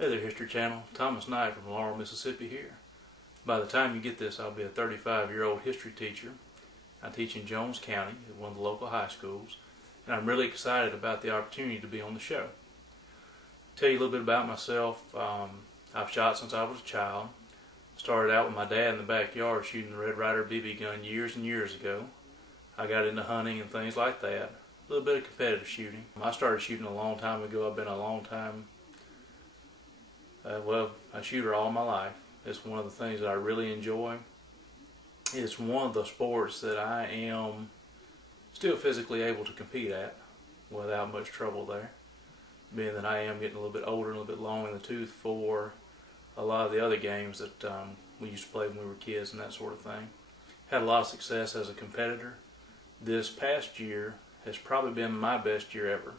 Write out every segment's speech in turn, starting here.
Hey there, History Channel. Thomas Knight from Laurel, Mississippi here. By the time you get this, I'll be a 35-year-old history teacher. I teach in Jones County at one of the local high schools, and I'm really excited about the opportunity to be on the show. Tell you a little bit about myself. I've shot since I was a child. Started out with my dad in the backyard shooting the Red Ryder BB gun years and years ago. I got into hunting and things like that. A little bit of competitive shooting. I started shooting a long time ago. I've been a long time a shooter all my life. It's one of the things that I really enjoy. It's one of the sports that I am still physically able to compete at without much trouble there, being that I am getting a little bit older and a little bit long in the tooth for a lot of the other games that we used to play when we were kids and that sort of thing. Had a lot of success as a competitor. This past year has probably been my best year ever,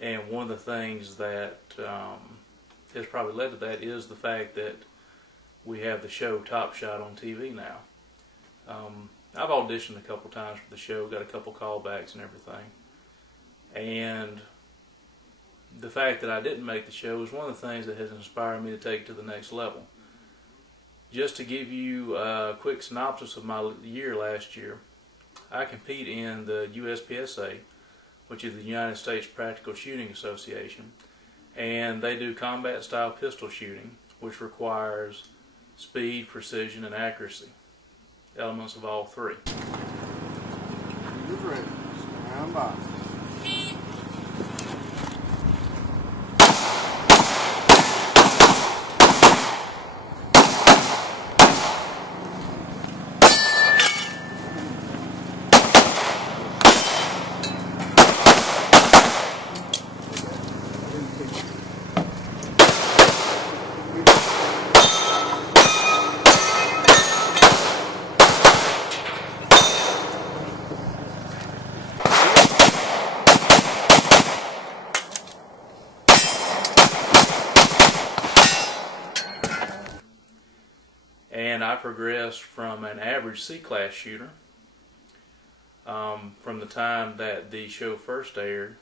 and one of the things that has probably led to that is the fact that we have the show Top Shot on TV now. I've auditioned a couple times for the show, got a couple callbacks and everything, and the fact that I didn't make the show is one of the things that has inspired me to take it to the next level. Just to give you a quick synopsis of my year last year, I compete in the USPSA, which is the United States Practical Shooting Association, and they do combat style pistol shooting, which requires speed, precision, and accuracy, elements of all three. You're ready. Stand by. And I progressed from an average C-class shooter from the time that the show first aired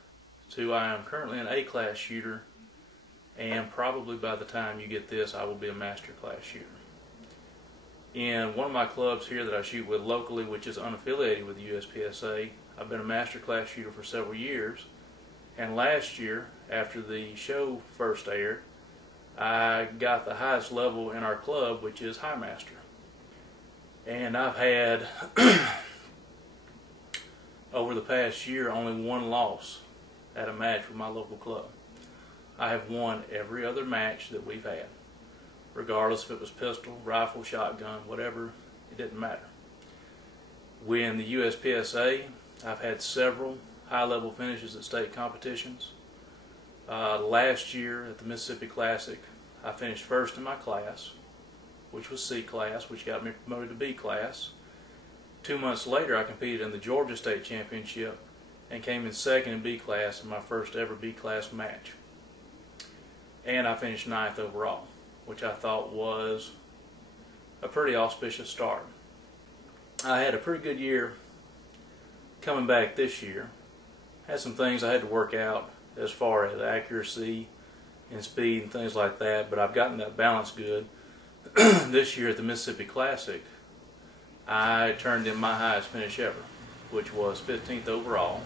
to I am currently an A-class shooter, and probably by the time you get this I will be a master class shooter. In one of my clubs here that I shoot with locally, which is unaffiliated with the USPSA, I've been a master class shooter for several years, and last year, after the show first aired, I got the highest level in our club, which is High Master. And I've had, over the past year, only one loss at a match with my local club. I have won every other match that we've had, regardless if it was pistol, rifle, shotgun, whatever, it didn't matter. When the USPSA, I've had several high-level finishes at state competitions. Last year at the Mississippi Classic, I finished first in my class, which was C class, which got me promoted to B class. 2 months later, I competed in the Georgia State Championship and came in second in B class in my first ever B class match. And I finished 9th overall, which I thought was a pretty auspicious start. I had a pretty good year coming back this year. Had some things I had to work out as far as accuracy and speed and things like that, but I've gotten that balance good. This year at the Mississippi Classic, I turned in my highest finish ever, which was 15th overall,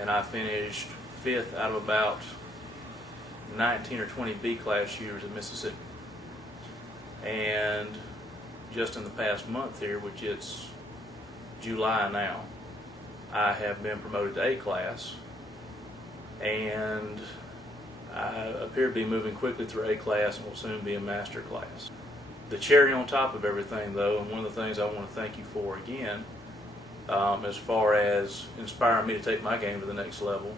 and I finished 5th out of about 19 or 20 B class shooters in Mississippi. And just in the past month here, which it's July now, I have been promoted to A class, and I appear to be moving quickly through A class and will soon be in master class. The cherry on top of everything, though, and one of the things I want to thank you for again, as far as inspiring me to take my game to the next level,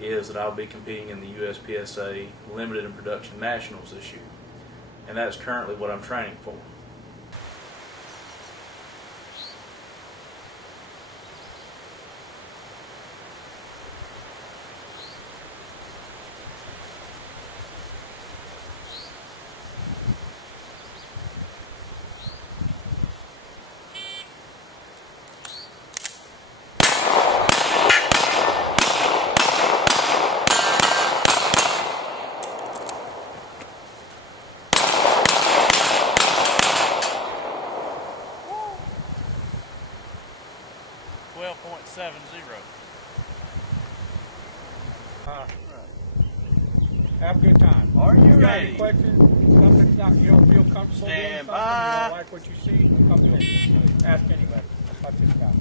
is that I'll be competing in the USPSA Limited and Production Nationals this year. And that's currently what I'm training for. Right. Have a good time. Are you Got ready? any questions? Something's not, you don't feel comfortable doing Stand something, by. you don't like what you see, come to me. Ask anybody. Watch this guy.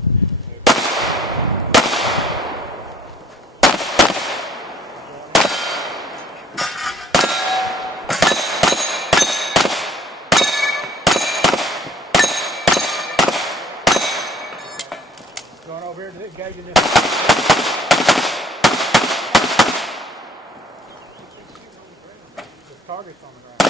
Going over here to this guy, this. The target's on the ground.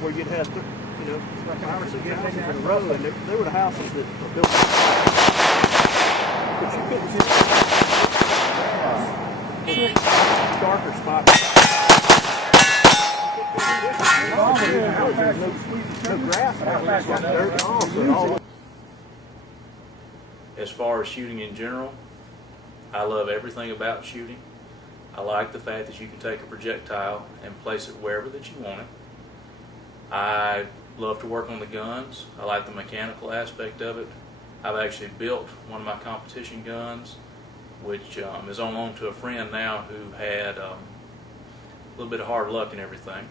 Where you'd have, like 5 or 6 houses in a row, and they were the houses that were built. But you couldn't see darker spots. No grass, dirt, all. As far as shooting in general, I love everything about shooting. I like the fact that you can take a projectile and place it wherever that you want it. I love to work on the guns. I like the mechanical aspect of it. I've actually built one of my competition guns, which is on loan to a friend now who had a little bit of hard luck and everything.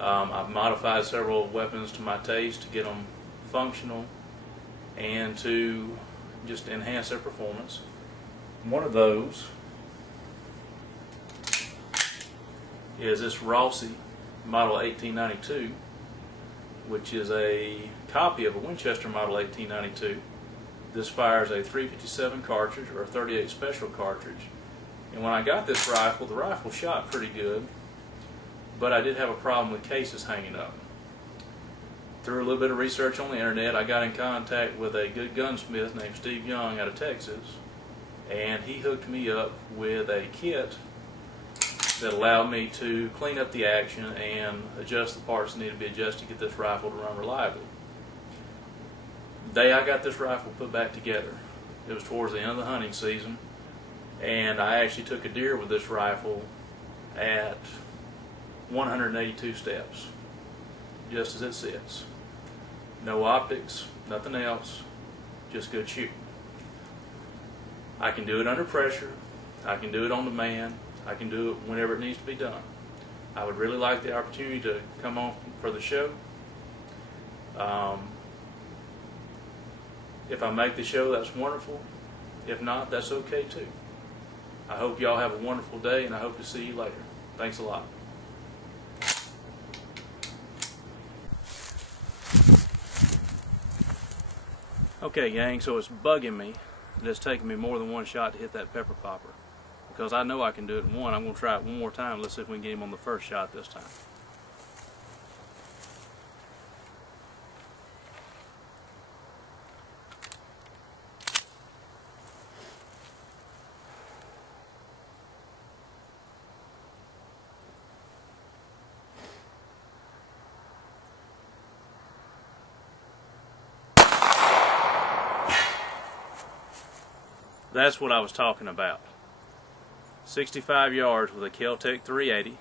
I've modified several weapons to my taste to get them functional and to just enhance their performance. One of those is this Rossi Model 1892, which is a copy of a Winchester Model 1892. This fires a .357 cartridge or a .38 Special cartridge. And when I got this rifle, the rifle shot pretty good, but I did have a problem with cases hanging up. Through a little bit of research on the internet, I got in contact with a good gunsmith named Steve Young out of Texas, and he hooked me up with a kit that allowed me to clean up the action and adjust the parts that need to be adjusted to get this rifle to run reliably. The day I got this rifle put back together, it was towards the end of the hunting season, and I actually took a deer with this rifle at 182 steps, just as it sits. No optics, nothing else, just good shooting. I can do it under pressure, I can do it on demand, I can do it whenever it needs to be done. I would really like the opportunity to come on for the show. If I make the show, that's wonderful. If not, that's okay too. I hope y'all have a wonderful day, and I hope to see you later. Thanks a lot. Okay, gang, so it's bugging me that it's taking me more than one shot to hit that pepper popper. Because I know I can do it in one. I'm going to try it one more time. Let's see if we can get him on the first shot this time. That's what I was talking about. 65 yards with a Kel-Tec 380.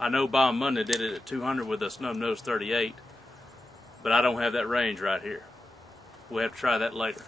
I know Bob Monday did it at 200 with a snub-nose 38, but I don't have that range right here. We'll have to try that later.